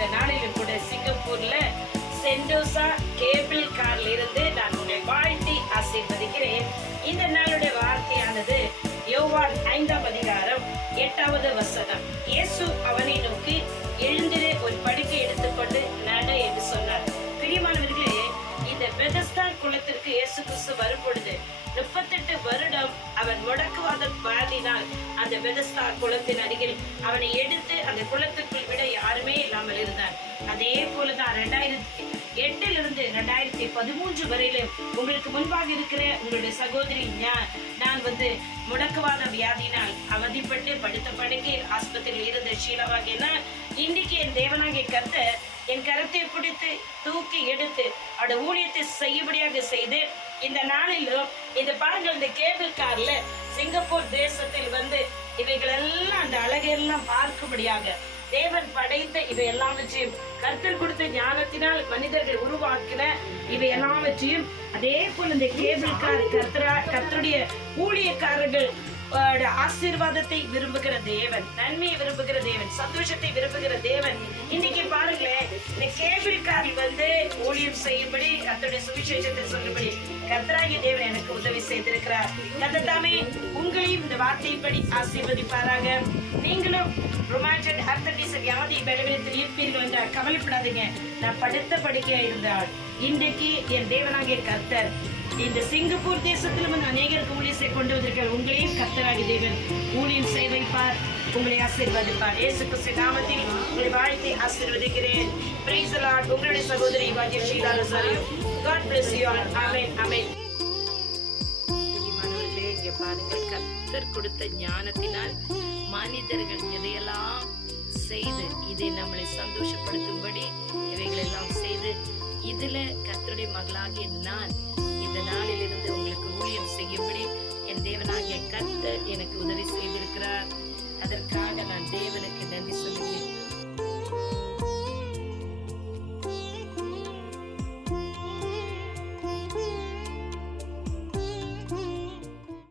இந்த நாளிலும் கூட சிங்கப்பூர்ல சென்டோசா கேபிள் கார்ல இருந்து நான் உங்களை வாழ்த்தி ஆசீர்வதிக்கிறேன். இந்த நாளுடைய வார்த்தையானது யோவான் 5ஆம் அதிகாரம் 8வது வசனம். இயேசு அவனை நோக்கி, எழுந்திரு, ஒரு படுக்கை எடுத்துக்கொண்டு நட என்று சொன்னார். பிரியமானவர்களே, இந்த பெதஸ்தா குளத்திற்கு இயேசு கிறிஸ்து வரும் பொழுது 38 வருடம் அவன் முடக்குவாத வியாதியினால் அந்த பெதஸ்தா குளத்தின் அருகில் அவனை எடுத்து அந்த குளத்திற்குள் விட யாருமே இல்லாமல் இருந்தார். அதே போலதான் 2008 2013 வரையிலும் உங்களுக்கு முன்பாக இருக்கிற உங்களுடைய சகோதரி நான் முடக்குவாத வியாதியினால் அவதிப்பட்டு படுத்த படுக்கையில் ஆஸ்பத்திரியில் இருந்த ஷீலாவாகினா, இன்றைக்கு என் தேவனாகிய கர்த்தர் என் கரத்தை பிடித்து தூக்கி எடுத்து அவருடைய ஊழியத்தை செய்யும்படியாக செய்து இந்த நாளிலும் இந்த பாருங்கள், இந்த கேபிள் கார்ல சிங்கப்பூர் தேசத்தில் இவைகள் எல்லாம் அந்த அழகெல்லாம் பார்க்கும்படியாக தேவன் படைத்த இவை எல்லாவற்றையும் கர்த்தர் கொடுத்த ஞானத்தினால் மனிதர்கள் உருவாக்கின இவை எல்லாவற்றையும் அதே போல இந்த கேபிள் கார் கர்த்தருடைய ஊழியக்காரர்கள் ஆசீர்வாதத்தை விரும்புகிற தேவன், நன்மையை விரும்புகிற தேவன், சந்தோஷத்தை விரும்புகிற தேவன். இன்னைக்கு பாருங்களேன், இந்த கேபிள் காரில் ஊழியம் செய்யும்படி கர்த்தருடைய சுவிசேஷத்தை சொல்லும்படி கர்த்தராகிய தேவன் எனக்கு உதவி செய்திருக்கிறார். கர்த்தர் தாமே உங்களையும் இந்த வார்த்தையின்படி ஆசீர்வதிப்பாராக. நீங்களும் ரொமான்டிக் ஆர்த்தடிஸ் வியாதி பலவீனத்தில் இருப்பீர்கள் என்றால் கவலைப்படாதீங்க. நான் படுத்த படுக்கையா இருந்தால் இன்றைக்கு என் தேவனாகிய கர்த்தர் இந்த சிங்கப்பூர் தேசத்திலும் அநேகருக்கு ஊழியத்தை கொண்டு வந்திருக்கிறார். உங்களையும் கர்த்தராகிய தேவன் ஊழியம் செய்ய வைப்பார், உங்களை ஆசீர்வதிப்பார். இயேசு கிறிஸ்து நாமத்தில் உங்களை வாழ்த்தி ஆசீர்வதிக்கிறேன். Praise the lord. உங்களுடைய சகோதரி வாஜிப் Sheela Rosario. God bless you all. Amen, amen. பிரியமானவர்களே, இங்கே பாருங்கள், கர்த்தர் கொடுத்த ஞானத்தினால் மனிதர்கள் எதையெல்லாம் செய்து இதை நம்மளை சந்தோஷப்படுத்தும்படி இவைகளெல்லாம் செய்து இதுல கர்த்தருடைய மகளாகிய நான் இந்த நாளில் இருந்து உங்களுக்கு ஊழியம் செய்யும்படி என் தேவனாகிய கர்த்தர் எனக்கு உதவி செய்திருக்கிறார். அதற்காக நான் தேவனுக்கு நன்றி சொல்லுகிறேன்.